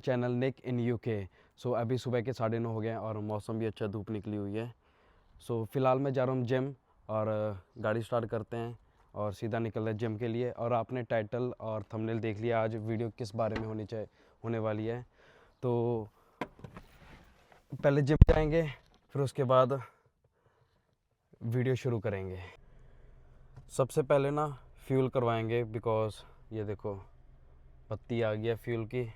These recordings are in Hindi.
Channel Nick in UK. सो अभी सुबह के 9:30 हो गए हैं और मौसम भी अच्छा, धूप निकली हुई है। सो फ़िलहाल मैं जा रहा हूँ जिम और गाड़ी स्टार्ट करते हैं और सीधा निकल रहे जिम के लिए। और आपने टाइटल और थंबनेल देख लिया, आज वीडियो किस बारे में होने वाली है। तो पहले जिम जाएंगे, फिर उसके बाद वीडियो शुरू करेंगे। सबसे पहले ना फ्यूल करवाएंगे, बिकॉज़ ये देखो पत्ती आ गई है फ्यूल की।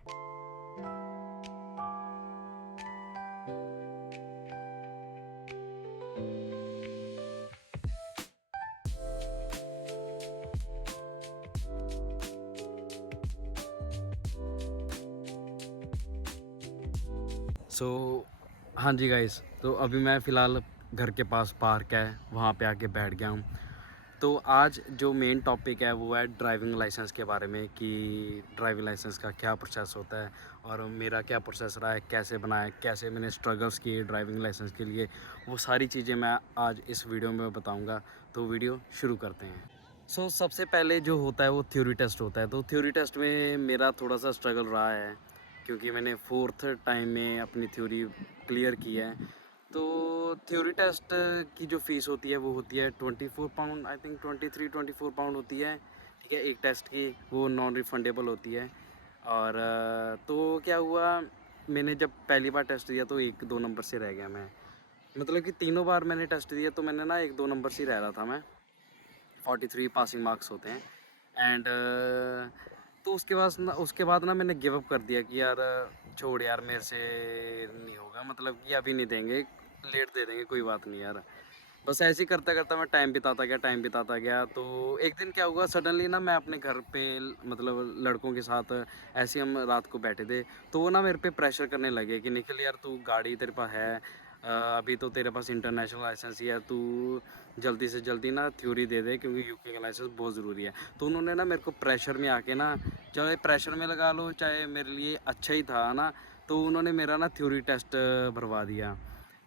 हाँ जी गाइस, तो अभी मैं फ़िलहाल घर के पास पार्क है वहाँ पे आके बैठ गया हूँ। तो आज जो मेन टॉपिक है वो है ड्राइविंग लाइसेंस के बारे में, कि ड्राइविंग लाइसेंस का क्या प्रोसेस होता है और मेरा क्या प्रोसेस रहा है, कैसे बनाया, कैसे मैंने स्ट्रगल्स किए ड्राइविंग लाइसेंस के लिए, वो सारी चीज़ें मैं आज इस वीडियो में बताऊँगा। तो वीडियो शुरू करते हैं। सबसे पहले जो होता है वो थ्योरी टेस्ट होता है। तो थ्योरी टेस्ट में मेरा थोड़ा सा स्ट्रगल रहा है, क्योंकि मैंने 4th टाइम में अपनी थ्योरी क्लियर की है। तो थ्योरी टेस्ट की जो फ़ीस होती है वो होती है 24 पाउंड, आई थिंक 23-24 पाउंड होती है, ठीक है, एक टेस्ट की। वो नॉन रिफंडेबल होती है। और तो क्या हुआ, मैंने जब पहली बार टेस्ट दिया तो 1-2 नंबर से रह गया मैं। मतलब कि तीनों बार मैंने टेस्ट दिया तो मैंने ना 1-2 नंबर से ही रह रहा था मैं। 43 पासिंग मार्क्स होते हैं। एंड तो उसके बाद ना मैंने गिव अप कर दिया कि यार छोड़ यार, मेरे से नहीं होगा, मतलब कि अभी नहीं देंगे, लेट दे देंगे, कोई बात नहीं यार। बस ऐसे ही करता करता मैं टाइम बिताता गया। तो एक दिन क्या हुआ, सडनली ना मैं अपने घर पे मतलब लड़कों के साथ ऐसे हम रात को बैठे थे, तो वो ना मेरे पे प्रेशर करने लगे कि निखिल यार, तू गाड़ी तेरे पास है, अभी तो तेरे पास इंटरनेशनल लाइसेंस ही है, तू जल्दी से जल्दी ना थ्योरी दे दे, क्योंकि यूके का लाइसेंस बहुत ज़रूरी है। तो उन्होंने ना मेरे को प्रेशर में आके ना, चाहे प्रेशर में लगा लो चाहे मेरे लिए अच्छा ही था ना, तो उन्होंने मेरा ना थ्योरी टेस्ट भरवा दिया।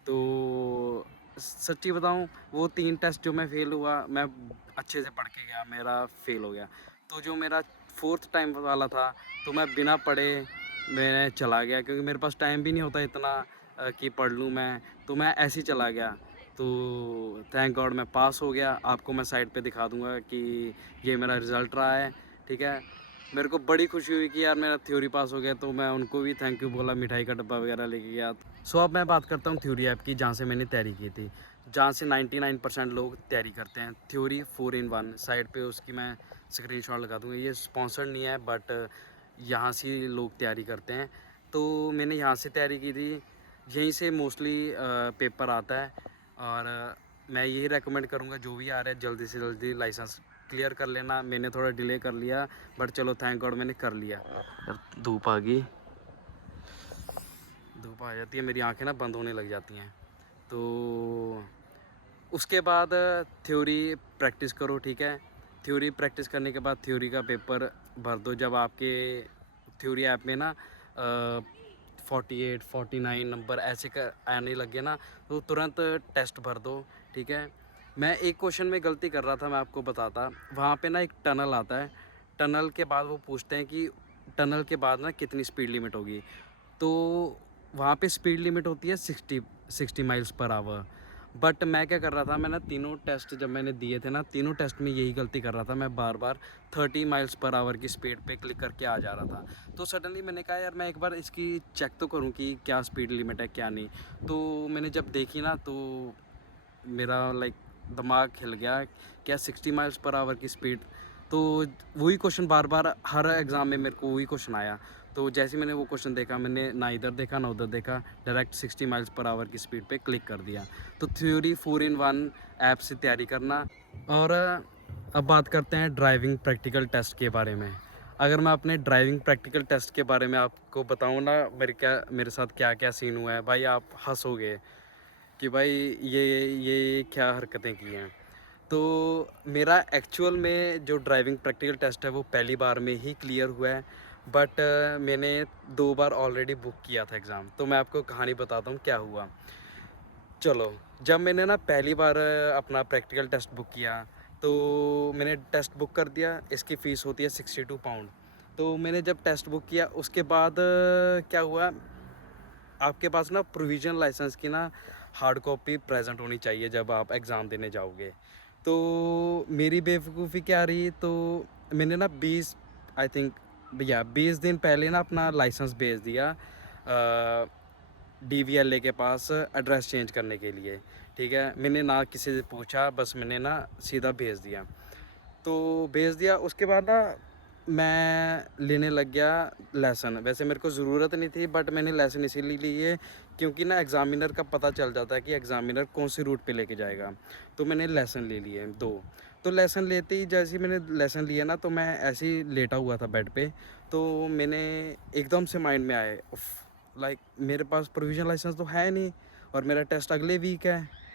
तो सच्ची बताऊं, वो 3 टेस्ट जो मैं फ़ेल हुआ, मैं अच्छे से पढ़ के गया, मेरा फ़ेल हो गया। तो जो मेरा 4th टाइम वाला था, तो मैं बिना पढ़े मैं चला गया, क्योंकि मेरे पास टाइम भी नहीं होता इतना कि पढ़ लूँ मैं, तो मैं ऐसे ही चला गया। तो थैंक गॉड मैं पास हो गया। आपको मैं साइड पे दिखा दूँगा कि ये मेरा रिज़ल्ट रहा है, ठीक है। मेरे को बड़ी खुशी हुई कि यार मेरा थ्योरी पास हो गया, तो मैं उनको भी थैंक यू बोला, मिठाई का डब्बा वगैरह लेके गया। अब मैं बात करता हूँ थ्योरी ऐप की, जहाँ से मैंने तैयारी की थी, जहाँ से 99% लोग तैयारी करते हैं। थ्योरी 4-in-1, साइड पे उसकी मैं स्क्रीनशॉट लगा दूँगा। ये स्पॉन्सर्ड नहीं है, बट यहाँ से लोग तैयारी करते हैं। तो मैंने यहाँ से तैयारी की थी, यहीं से मोस्टली पेपर आता है। और मैं यही रेकमेंड करूँगा, जो भी आ रहा है जल्दी से जल्दी लाइसेंस क्लियर कर लेना। मैंने थोड़ा डिले कर लिया, बट चलो थैंक गॉड मैंने कर लिया। धूप आ गई, धूप आ जाती है, मेरी आंखें ना बंद होने लग जाती हैं। तो उसके बाद थ्योरी प्रैक्टिस करो, ठीक है। थ्योरी प्रैक्टिस करने के बाद थ्योरी का पेपर भर दो। जब आपके थ्योरी ऐप में ना 48-49 नंबर ऐसे कर आने लगे ना, तो तुरंत टेस्ट भर दो, ठीक है। मैं एक क्वेश्चन में गलती कर रहा था, मैं आपको बताता। वहाँ पे ना एक टनल आता है, टनल के बाद वो पूछते हैं कि टनल के बाद ना कितनी स्पीड लिमिट होगी। तो वहाँ पे स्पीड लिमिट होती है 60 माइल्स पर आवर। बट मैं क्या कर रहा था, मैं ना तीनों टेस्ट जब मैंने दिए थे ना, तीनों टेस्ट में यही गलती कर रहा था। मैं बार बार 30 माइल्स पर आवर की स्पीड पे क्लिक करके आ जा रहा था। तो सडनली मैंने कहा यार, मैं एक बार इसकी चेक तो करूँ कि क्या स्पीड लिमिट है क्या नहीं। तो मैंने जब देखी ना, तो मेरा लाइक दिमाग हिल गया, क्या 60 माइल्स पर आवर की स्पीड। तो वही क्वेश्चन बार बार हर एग्ज़ाम में मेरे को वही क्वेश्चन आया। तो जैसे ही मैंने वो क्वेश्चन देखा, मैंने ना इधर देखा ना उधर देखा, डायरेक्ट 60 माइल्स पर आवर की स्पीड पे क्लिक कर दिया। तो थ्योरी 4-in-1 ऐप से तैयारी करना। और अब बात करते हैं ड्राइविंग प्रैक्टिकल टेस्ट के बारे में। अगर मैं अपने ड्राइविंग प्रैक्टिकल टेस्ट के बारे में आपको बताऊँ ना, मेरे साथ क्या क्या सीन हुआ है, भाई आप हंसोगे कि भाई ये क्या हरकतें की हैं। तो मेरा एक्चुअल में जो ड्राइविंग प्रैक्टिकल टेस्ट है वो पहली बार में ही क्लियर हुआ है। बट मैंने 2 बार ऑलरेडी बुक किया था एग्ज़ाम। तो मैं आपको कहानी बताता हूँ क्या हुआ। चलो, जब मैंने ना पहली बार अपना प्रैक्टिकल टेस्ट बुक किया, तो मैंने टेस्ट बुक कर दिया। इसकी फ़ीस होती है 62 पाउंड। तो मैंने जब टेस्ट बुक किया उसके बाद क्या हुआ, आपके पास ना प्रोविजनल लाइसेंस की ना हार्ड कॉपी प्रेजेंट होनी चाहिए जब आप एग्ज़ाम देने जाओगे। तो मेरी बेवकूफ़ी क्या रही, तो मैंने ना 20 आई थिंक भैया 20 दिन पहले ना अपना लाइसेंस भेज दिया DVLA के पास एड्रेस चेंज करने के लिए। ठीक है, मैंने ना किसी से पूछा, बस मैंने ना सीधा भेज दिया। तो भेज दिया उसके बाद ना मैं लेने लग गया लेसन। वैसे मेरे को ज़रूरत नहीं थी, बट मैंने लेसन इसीलिए लिए क्योंकि ना एग्ज़ामिनर का पता चल जाता है कि एग्ज़ामिनर कौन सी रूट पे लेके जाएगा। तो मैंने लेसन ले लिए 2। तो लेसन लेते ही जैसे ही मैंने लेसन लिया ना, तो मैं ऐसे ही लेटा हुआ था बेड पे, तो मैंने एकदम से माइंड में आए, लाइक मेरे पास प्रोविजनल लाइसेंस तो है नहीं और मेरा टेस्ट अगले वीक है।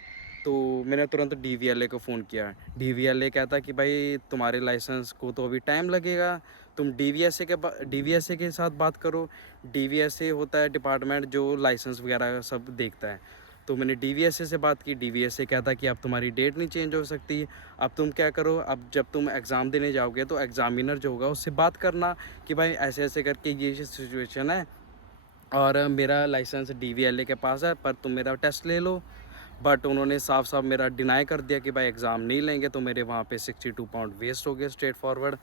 तो मैंने तुरंत DVLA को फ़ोन किया। DVLA कहता कि भाई तुम्हारे लाइसेंस को तो अभी टाइम लगेगा, तुम DVSA के साथ बात करो। DVSA होता है डिपार्टमेंट जो लाइसेंस वगैरह सब देखता है। तो मैंने DVSA से बात की। DVSA कहता कि अब तुम्हारी डेट नहीं चेंज हो सकती, अब तुम क्या करो, अब जब तुम एग्ज़ाम देने जाओगे तो एग्ज़ामिनर जो होगा उससे बात करना कि भाई ऐसे ऐसे करके ये सिचुएशन है और मेरा लाइसेंस DVLA के पास है, पर तुम मेरा टेस्ट ले लो। बट उन्होंने साफ साफ मेरा डिनाई कर दिया कि भाई एग्ज़ाम नहीं लेंगे, तो मेरे वहाँ पे 62 पाउंड वेस्ट हो गए स्ट्रेट फॉरवर्ड।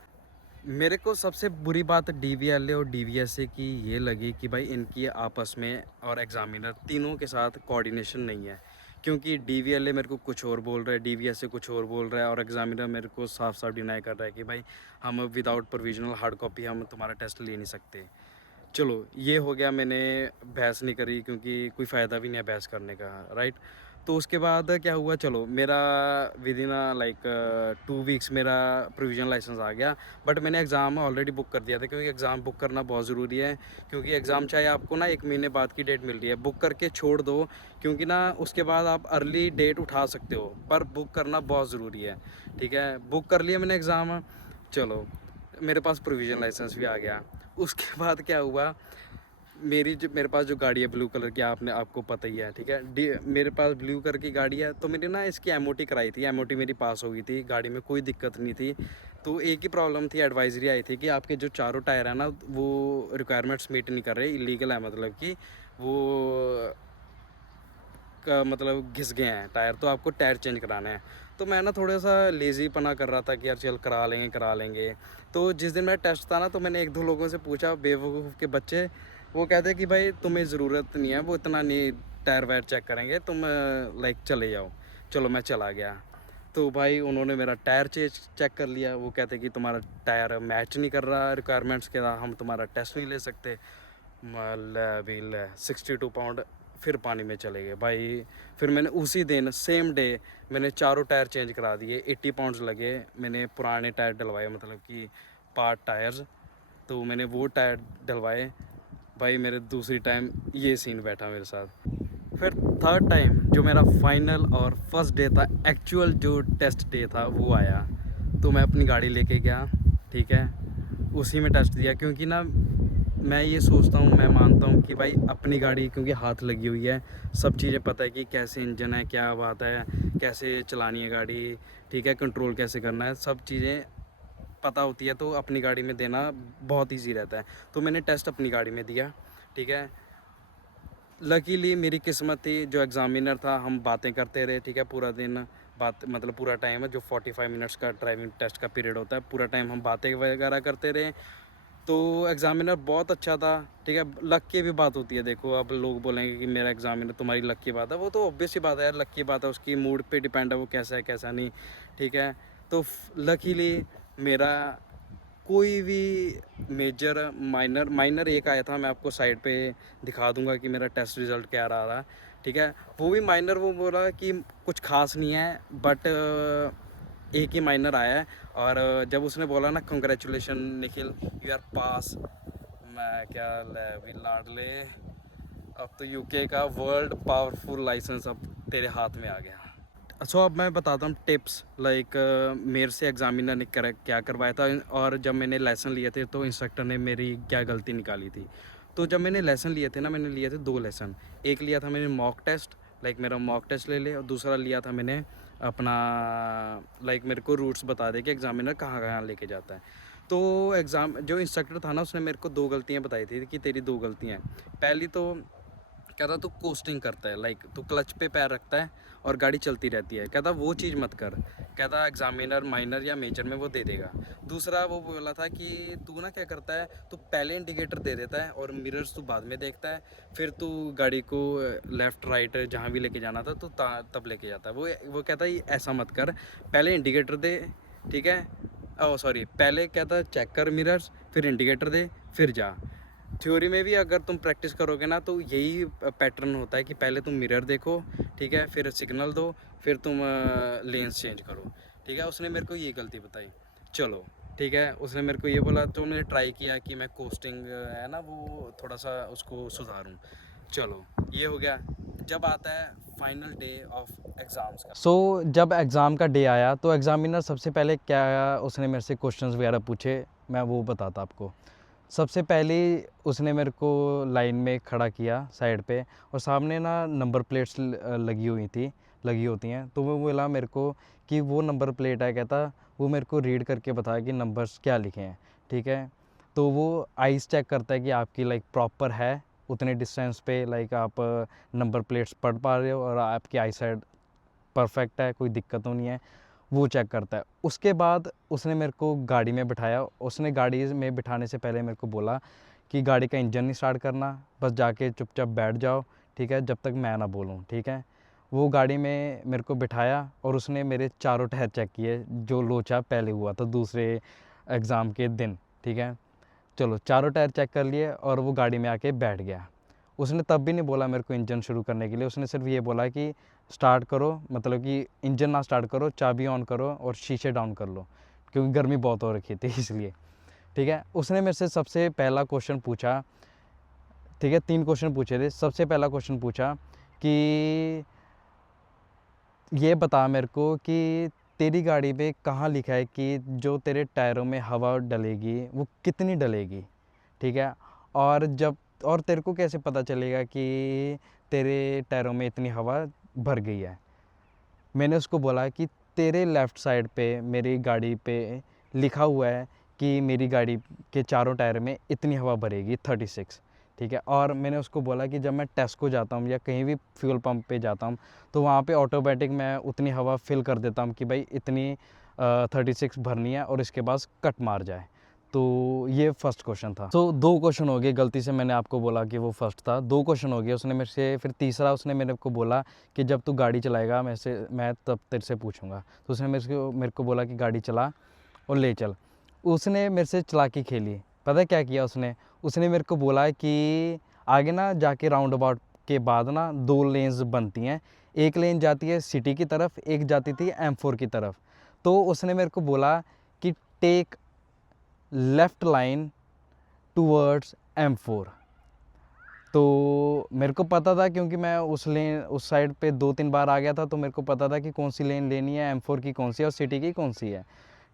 मेरे को सबसे बुरी बात DVLA और DVSA की ये लगी कि भाई इनकी आपस में और एग्ज़ामिनर तीनों के साथ कोऑर्डिनेशन नहीं है। क्योंकि DVLA मेरे को कुछ और बोल रहा है, DVSA कुछ और बोल रहा है और एग्ज़ामिनर मेरे को साफ साफ डिनाई कर रहा है कि भाई हम विदाउट प्रोविजनल हार्ड कॉपी हम तुम्हारा टेस्ट ले नहीं सकते। चलो ये हो गया, मैंने बहस नहीं करी क्योंकि कोई फ़ायदा भी नहीं है बहस करने का, राइट। तो उसके बाद क्या हुआ, चलो मेरा विद इन लाइक 2 वीक्स मेरा प्रोविजनल लाइसेंस आ गया। बट मैंने एग्ज़ाम ऑलरेडी बुक कर दिया था क्योंकि एग्ज़ाम बुक करना बहुत ज़रूरी है। क्योंकि एग्ज़ाम चाहे आपको ना 1 महीने बाद की डेट मिल रही है, बुक करके छोड़ दो, क्योंकि ना उसके बाद आप अर्ली डेट उठा सकते हो, पर बुक करना बहुत ज़रूरी है। ठीक है, बुक कर लिया मैंने एग्ज़ाम। चलो मेरे पास प्रोविजनल लाइसेंस भी आ गया। उसके बाद क्या हुआ, मेरे पास जो गाड़ी है ब्लू कलर की, आपको पता ही है, ठीक है। मेरे पास ब्लू कलर की गाड़ी है, तो मैंने ना इसकी MOT कराई थी। MOT मेरी पास हो गई थी, गाड़ी में कोई दिक्कत नहीं थी। तो एक ही प्रॉब्लम थी, एडवाइजरी आई थी कि आपके जो चारों टायर है ना वो रिक्वायरमेंट्स मीट नहीं कर रहे, इलीगल है, मतलब कि वो का मतलब घिस गए हैं टायर, तो आपको टायर चेंज कराना है। तो मैं ना थोड़ा सा लेज़ी पना कर रहा था कि यार चल करा लेंगे। तो जिस दिन मेरा टेस्ट था ना, तो मैंने 1-2 लोगों से पूछा, बेवकूफ़ के बच्चे, वो कहते कि भाई तुम्हें ज़रूरत नहीं है, वो इतना नहीं टायर वायर चेक करेंगे, तुम लाइक चले जाओ। चलो मैं चला गया। तो भाई उन्होंने मेरा टायर चेक कर लिया। वो कहते कि तुम्हारा टायर मैच नहीं कर रहा रिक्वायरमेंट्स के, हम तुम्हारा टेस्ट नहीं ले सकते। बिल 62 पाउंड फिर पानी में चले गए भाई। फिर मैंने उसी दिन सेम डे मैंने चारों टायर चेंज करा दिए। 80 पाउंड्स लगे। मैंने पुराने टायर डलवाए, मतलब कि पार्ट टायर्स, तो मैंने वो टायर डलवाए। भाई मेरे दूसरी टाइम ये सीन बैठा मेरे साथ। फिर थर्ड टाइम जो मेरा फाइनल और फर्स्ट डे था, एक्चुअल जो टेस्ट डे था, वो आया। तो मैं अपनी गाड़ी लेके गया, ठीक है, उसी में टेस्ट दिया। क्योंकि ना मैं ये सोचता हूँ, मैं मानता हूँ कि भाई अपनी गाड़ी क्योंकि हाथ लगी हुई है, सब चीज़ें पता है कि कैसे इंजन है, क्या बात है, कैसे चलानी है गाड़ी, ठीक है, कंट्रोल कैसे करना है, सब चीज़ें पता होती है। तो अपनी गाड़ी में देना बहुत ईजी रहता है। तो मैंने टेस्ट अपनी गाड़ी में दिया, ठीक है। लकीली मेरी किस्मत थी, जो एग्ज़ामिनर था, हम बातें करते रहे, ठीक है, पूरा दिन बात, मतलब पूरा टाइम है जो 45 मिनट्स का ड्राइविंग टेस्ट का पीरियड होता है, पूरा टाइम हम बातें वगैरह करते रहे। तो एग्ज़ामिनर बहुत अच्छा था, ठीक है। लक की भी बात होती है, देखो अब लोग बोलेंगे कि मेरा एग्ज़ामिनर तुम्हारी लक की बात है, वो तो ऑब्वियस ही बात है यार, लक की बात है, उसकी मूड पे डिपेंड है वो कैसा है कैसा नहीं, ठीक है। तो लकीली मेरा कोई भी मेजर माइनर एक आया था, मैं आपको साइड पे दिखा दूंगा कि मेरा टेस्ट रिज़ल्ट क्या रहा था, ठीक है। वो भी माइनर, वो बोला कि कुछ खास नहीं है, बट एक ही माइनर आया है। और जब उसने बोला ना कंग्रेचुलेशन निखिल, यू आर पास, मैं क्या ले भी लाडले, अब तो यूके का वर्ल्ड पावरफुल लाइसेंस अब तेरे हाथ में आ गया। अच्छा, अब मैं बताता हूँ टिप्स, लाइक मेरे से एग्ज़ामिनर ने क्या करवाया था, और जब मैंने लेसन लिए थे तो इंस्ट्रक्टर ने मेरी क्या गलती निकाली थी। तो जब मैंने लेसन लिए थे ना, मैंने लिए थे 2 लेसन। एक लिया था मैंने मॉक टेस्ट, लाइक मेरा मॉक टेस्ट ले ले, और दूसरा लिया था मैंने अपना, लाइक मेरे को रूट्स बता दे कि एग्ज़ामिनर कहाँ कहाँ लेके जाता है। तो एग्ज़ाम जो इंस्ट्रक्टर था ना, उसने मेरे को 2 गलतियाँ बताई थी कि तेरी 2 गलतियाँ हैं। पहली तो कहता तू कोस्टिंग करता है, लाइक तू क्लच पे पैर रखता है और गाड़ी चलती रहती है। कहता वो चीज़ मत कर। कहता एग्जामिनर माइनर या मेजर में वो दे देगा। दूसरा वो बोला था कि तू ना क्या करता है, तू पहले इंडिकेटर दे देता है और मिरर्स तू बाद में देखता है, फिर तू गाड़ी को लेफ़्ट राइट जहाँ भी लेके जाना था तो तब लेके जाता है। वो कहता है ऐसा मत कर, पहले इंडिकेटर दे, ठीक है। ओह सॉरी, पहले कहता चेक कर मिरर्स, फिर इंडिकेटर दे, फिर जा। थ्योरी में भी अगर तुम प्रैक्टिस करोगे ना तो यही पैटर्न होता है कि पहले तुम मिरर देखो, ठीक है, फिर सिग्नल दो, फिर तुम लेंस चेंज करो, ठीक है। उसने मेरे को ये गलती बताई। चलो ठीक है, उसने मेरे को ये बोला तो मैंने ट्राई किया कि मैं कोस्टिंग है ना वो थोड़ा सा उसको सुधारूँ। चलो ये हो गया। जब आता है फाइनल डे ऑफ एग्ज़ाम्स का, जब एग्ज़ाम का डे आया तो एग्ज़ामिनर सबसे पहले क्या उसने मेरे से क्वेश्चंस वगैरह पूछे, मैं वो बताता आपको। सबसे पहले उसने मेरे को लाइन में खड़ा किया साइड पे, और सामने ना नंबर प्लेट्स लगी होती हैं। तो वो बोला मेरे को कि वो नंबर प्लेट है, कहता वो मेरे को रीड करके बताया कि नंबर्स क्या लिखे हैं, ठीक है। तो वो आइज़ चेक करता है कि आपकी लाइक प्रॉपर है उतने डिस्टेंस पे, लाइक आप नंबर प्लेट्स पढ़ पा रहे हो और आपकी आई साइड परफेक्ट है, कोई दिक्कत तो नहीं है, वो चेक करता है। उसके बाद उसने मेरे को गाड़ी में बिठाया। उसने गाड़ी में बिठाने से पहले मेरे को बोला कि गाड़ी का इंजन नहीं स्टार्ट करना, बस जाके चुपचाप बैठ जाओ, ठीक है, जब तक मैं ना बोलूँ, ठीक है। वो गाड़ी में मेरे को बिठाया और उसने मेरे चारों टायर चेक किए, जो लोचा पहले हुआ था दूसरे एग्ज़ाम के दिन, ठीक है। चलो चारों टायर चेक कर लिए और वो गाड़ी में आके बैठ गया। उसने तब भी नहीं बोला मेरे को इंजन शुरू करने के लिए, उसने सिर्फ ये बोला कि स्टार्ट करो, मतलब कि इंजन ना स्टार्ट करो, चाबी ऑन करो और शीशे डाउन कर लो, क्योंकि गर्मी बहुत हो रखी थी इसलिए, ठीक है। उसने मेरे से सबसे पहला क्वेश्चन पूछा, ठीक है, 3 क्वेश्चन पूछे थे। सबसे पहला क्वेश्चन पूछा कि ये बता मेरे को कि तेरी गाड़ी पे कहाँ लिखा है कि जो तेरे टायरों में हवा डलेगी वो कितनी डलेगी, ठीक है। और तेरे को कैसे पता चलेगा कि तेरे टायरों में इतनी हवा भर गई है। मैंने उसको बोला कि तेरे लेफ़्ट साइड पे मेरी गाड़ी पे लिखा हुआ है कि मेरी गाड़ी के चारों टायर में इतनी हवा भरेगी 36, ठीक है। और मैंने उसको बोला कि जब मैं टेस्को जाता हूँ या कहीं भी फ्यूल पंप पे जाता हूँ तो वहाँ पे ऑटोमेटिक मैं उतनी हवा फिल कर देता हूँ कि भाई इतनी 36 भरनी है और इसके बाद कट मार जाए। तो ये फर्स्ट क्वेश्चन था। तो 2 क्वेश्चन हो गए, गलती से मैंने आपको बोला कि वो फर्स्ट था। 2 क्वेश्चन हो गए उसने मेरे से। फिर तीसरा उसने मेरे को बोला कि जब तू गाड़ी चलाएगा मैं तब तेरे से पूछूंगा। तो उसने मेरे को बोला कि गाड़ी चला और ले चल। उसने मेरे से चालाकी खेली। पता है क्या किया उसने मेरे को बोला कि आगे ना जाके राउंड अबाउट के बाद ना 2 लेन्स बनती हैं। एक लेन जाती है सिटी की तरफ, एक जाती थी M4 की तरफ। तो उसने मेरे को बोला कि take left line towards M4। तो मेरे को पता था, क्योंकि मैं उस साइड पे 2-3 बार आ गया था, तो मेरे को पता था कि कौन सी लेन लेनी है, M4 की कौन सी है और सिटी की कौन सी है,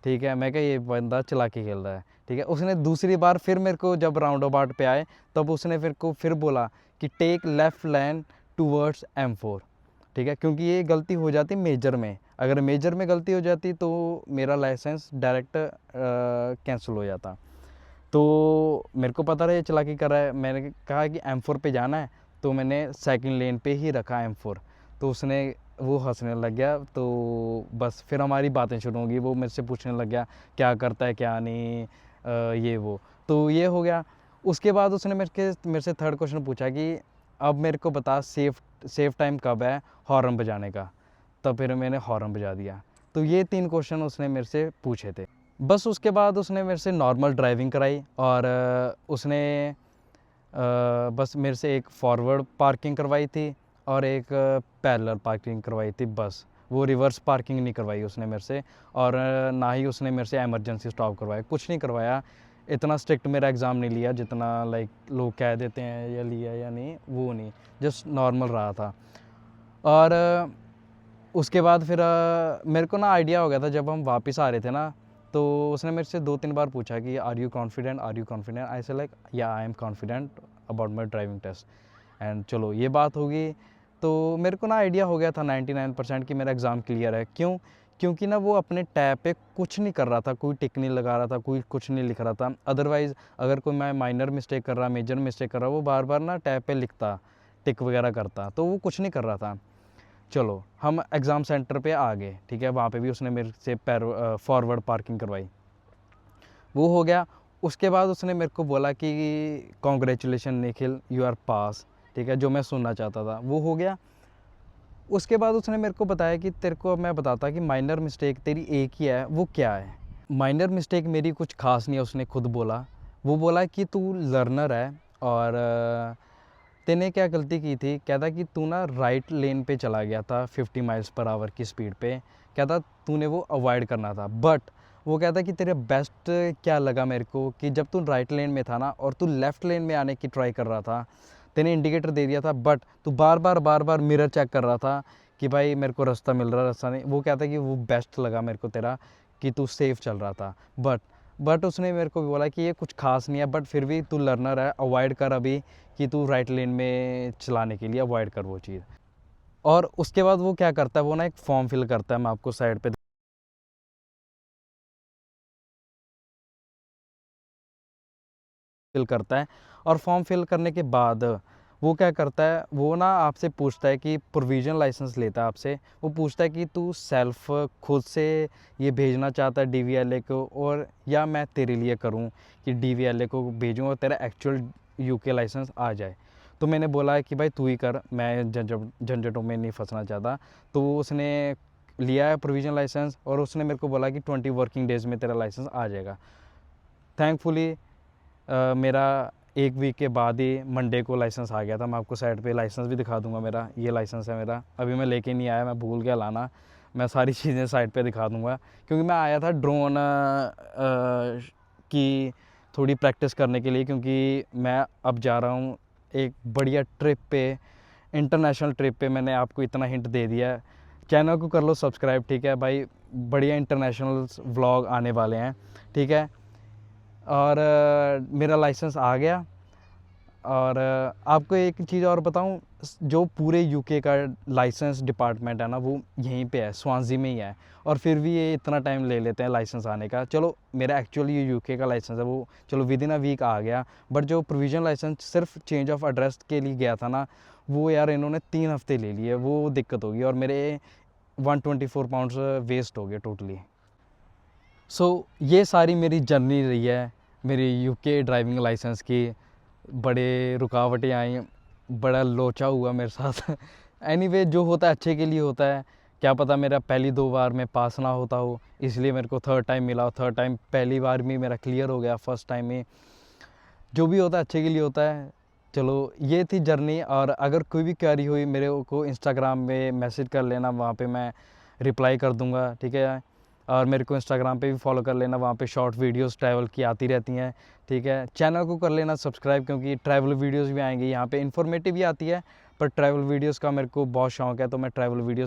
ठीक है। मैं कहा ये बंदा चालाकी खेल रहा है, ठीक है। उसने दूसरी बार फिर मेरे को जब राउंड अबाउट पे आए तब उसने फिर बोला कि take left line towards M4, ठीक है। क्योंकि ये गलती हो जाती मेजर में, अगर मेजर में गलती हो जाती तो मेरा लाइसेंस डायरेक्ट कैंसिल हो जाता। तो मेरे को पता रहा ये चालाकी कर रहा है। मैंने कहा कि M4 पे जाना है, तो मैंने सेकंड लेन पे ही रखा M4। तो वो हंसने लग गया। तो बस फिर हमारी बातें शुरू होगी। वो मेरे से पूछने लग गया क्या करता है क्या नहीं, ये वो। तो ये हो गया। उसके बाद उसने मेरे से थर्ड क्वेश्चन पूछा कि अब मेरे को बता सेफ टाइम कब है हॉर्न बजाने का। तब फिर मैंने हॉर्न बजा दिया। तो ये 3 क्वेश्चन उसने मेरे से पूछे थे। बस उसके बाद उसने मेरे से नॉर्मल ड्राइविंग कराई और उसने बस मेरे से एक फॉरवर्ड पार्किंग करवाई थी और एक पैरेलल पार्किंग करवाई थी। बस वो रिवर्स पार्किंग नहीं करवाई उसने मेरे से, और ना ही उसने मेरे से एमरजेंसी स्टॉप करवाया, कुछ नहीं करवाया। इतना स्ट्रिक्ट मेरा एग्ज़ाम नहीं लिया जितना लाइक लोग कह देते हैं या लिया या नहीं, वो नहीं, जस्ट नॉर्मल रहा था। और उसके बाद फिर मेरे को ना आइडिया हो गया था जब हम वापस आ रहे थे ना, तो उसने मेरे से 2-3 बार पूछा कि are you confident. I say like या I am confident about my driving test. And चलो ये बात होगी। तो मेरे को ना आइडिया हो गया था 99% कि मेरा एग्ज़ाम क्लियर है। क्यों? क्योंकि ना वो अपने टैब पे कुछ नहीं कर रहा था, कोई टिक नहीं लगा रहा था, कोई कुछ नहीं लिख रहा था। अदरवाइज़ अगर कोई मैं माइनर मिस्टेक कर रहा, मेजर मिस्टेक कर रहा, वो बार बार ना टैब पे लिखता, टिक वगैरह करता, तो वो कुछ नहीं कर रहा था। चलो हम एग्ज़ाम सेंटर पे आ गए, ठीक है। वहाँ पे भी उसने मेरे से फॉरवर्ड पार्किंग करवाई, वो हो गया। उसके बाद उसने मेरे को बोला कि कॉन्ग्रेचुलेशन निखिल, यू आर पास, ठीक है, जो मैं सुनना चाहता था वो हो गया। उसके बाद उसने मेरे को बताया कि तेरे को मैं बताता कि माइनर मिस्टेक तेरी एक ही है, वो क्या है। माइनर मिस्टेक मेरी कुछ खास नहीं है, उसने खुद बोला। वो बोला कि तू लर्नर है और तूने क्या गलती की थी, कहता कि तू ना राइट लेन पे चला गया था 50 माइल्स पर आवर की स्पीड पे, कहता तूने वो अवॉइड करना था। बट वो कहता कि तेरे बेस्ट क्या लगा मेरे को कि जब तू राइट लेन में था ना और तू लेफ़्ट लेन में आने की ट्राई कर रहा था, तेने इंडिकेटर दे दिया था, बट तू बार बार मिरर चेक कर रहा था कि भाई मेरे को रास्ता मिल रहा है, रास्ता नहीं। वो कहता कि वो बेस्ट लगा मेरे को तेरा, कि तू सेफ़ चल रहा था। बट उसने मेरे को भी बोला कि ये कुछ खास नहीं है, बट फिर भी तू लर्नर है, अवॉइड कर अभी, कि तू राइट लेन में चलाने के लिए अवॉइड कर वो चीज़। और उसके बाद वो क्या करता है, वो ना एक फॉर्म फिल करता है, मैं आपको साइड पे फिल करता है। और फॉर्म फिल करने के बाद वो क्या करता है, वो ना आपसे पूछता है कि प्रोविजन लाइसेंस लेता है आपसे। वो पूछता है कि तू सेल्फ खुद से ये भेजना चाहता है डीवीएलए को, और या मैं तेरे लिए करूं कि डीवीएलए को भेजूं और तेरा एक्चुअल यूके लाइसेंस आ जाए। तो मैंने बोला है कि भाई तू ही कर, मैं झंझटों में नहीं फंसना चाहता। तो उसने लिया है प्रोविजन लाइसेंस और उसने मेरे को बोला कि 20 वर्किंग डेज़ में तेरा लाइसेंस आ जाएगा। थैंकफुली मेरा 1 वीक के बाद ही मंडे को लाइसेंस आ गया था। मैं आपको साइड पे लाइसेंस भी दिखा दूंगा, मेरा ये लाइसेंस है मेरा, अभी मैं लेके नहीं आया, मैं भूल गया लाना। मैं सारी चीज़ें साइड पे दिखा दूंगा, क्योंकि मैं आया था ड्रोन की थोड़ी प्रैक्टिस करने के लिए, क्योंकि मैं अब जा रहा हूँ एक बढ़िया ट्रिप पे, इंटरनेशनल ट्रिप पे। मैंने आपको इतना हिंट दे दिया है, चैनल को कर लो सब्सक्राइब, ठीक है भाई, बढ़िया इंटरनेशनल व्लॉग आने वाले हैं, ठीक है। और मेरा लाइसेंस आ गया। और आपको एक चीज़ और बताऊं, जो पूरे यूके का लाइसेंस डिपार्टमेंट है ना, वो यहीं पे है, स्वांजी में ही है। और फिर भी ये इतना टाइम ले लेते हैं लाइसेंस आने का। चलो मेरा एक्चुअली ये यूके का लाइसेंस है, वो चलो विद इन अ वीक आ गया। बट जो प्रोविजन लाइसेंस सिर्फ चेंज ऑफ एड्रेस के लिए गया था ना, वो यार इन्होंने 3 हफ्ते ले लिए, वो दिक्कत होगी। और मेरे 124 पाउंड्स वेस्ट हो गए टोटली। सो ये सारी मेरी जर्नी रही है मेरी यूके ड्राइविंग लाइसेंस की। बड़े रुकावटें आई, बड़ा लोचा हुआ मेरे साथ। एनीवे जो होता है अच्छे के लिए होता है। क्या पता मेरा पहली 2 बार में पास ना होता हो, इसलिए मेरे को थर्ड टाइम मिला। थर्ड टाइम पहली बार में मेरा क्लियर हो गया, फर्स्ट टाइम में। जो भी होता है अच्छे के लिए होता है। चलो ये थी जर्नी। और अगर कोई भी क्वेरी हुई मेरे को इंस्टाग्राम में मैसेज कर लेना, वहाँ पे मैं रिप्लाई कर दूँगा, ठीक है। और मेरे को इंस्टाग्राम पे भी फॉलो कर लेना, वहाँ पे शॉर्ट वीडियोस ट्रैवल की आती रहती हैं, ठीक है। चैनल को कर लेना सब्सक्राइब, क्योंकि ट्रैवल वीडियोस भी आएंगी यहाँ पे, इन्फॉर्मेटिव भी आती है, पर ट्रैवल वीडियोस का मेरे को बहुत शौक है, तो मैं ट्रैवल वीडियोस